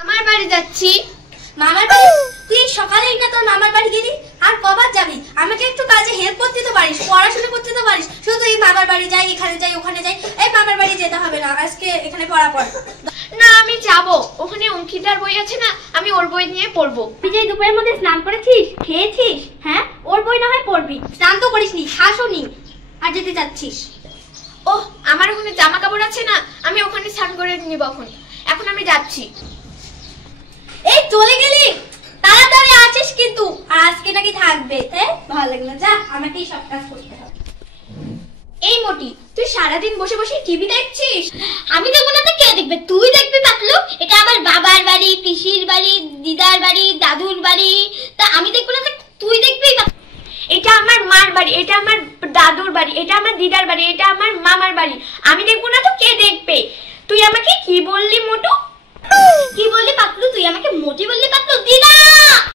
মামার বাড়ি যাচ্ছি। মামার বাড়ি? তুই সকালেই না তোর মামার বাড়ি গেলি, আর কবার যাবি? আমাকে একটু কাজে হেল্প করতে তো পারিস, পড়াশোনা করতে তো পারিস। শুধু এই মামার বাড়ি যাই, এখানে যাই, ওখানে যাই। এই মামার বাড়ি যেতে হবে না, আজকে এখানে পড়া পড়। না আমি যাবো, ওখানে অঙ্কিতার বই আছে না, আমি ওর বই নিয়ে পড়বো। তুই যে দুপুরের মধ্যে স্নান করেছিস, খেয়েছিস, হ্যাঁ ওর বই না হয় পড়বি, স্নান তো করিসনি, খাসও নি, আর যেতে যাচ্ছিস। ওহ, আমার ওখানে জামা কাপড় আছে না, আমি ওখানে স্নান করে নিব। এখন আমি যাচ্ছি। এই চলে গেলি, তাড়াতাড়ি আসিস কিন্তু। আর আজকে নাকি থাকবে, তাই ভালো লাগলো। যা, আমাকেই সব কাজ করতে হবে। এই মোটি, তুই সারাদিন বসে বসে টিভি দেখছিস? আমি দেখবো না তো কে দেখবে? তুই দেখবি পাতলু। এটা আমার বাবার বাড়ি, পিসির বাড়ি, দিদার বাড়ি, দাদুর বাড়ি। তা আমি দেখবো না তো তুই দেখবি? এটা আমার মার বাড়ি, এটা আমার দাদুর বাড়ি, এটা আমার দিদার বাড়ি, এটা আমার মামার বাড়ি। আমি দেখবো না তো কে দেখবে? তুই আমাকে কি বললি মোটু? কি বলি?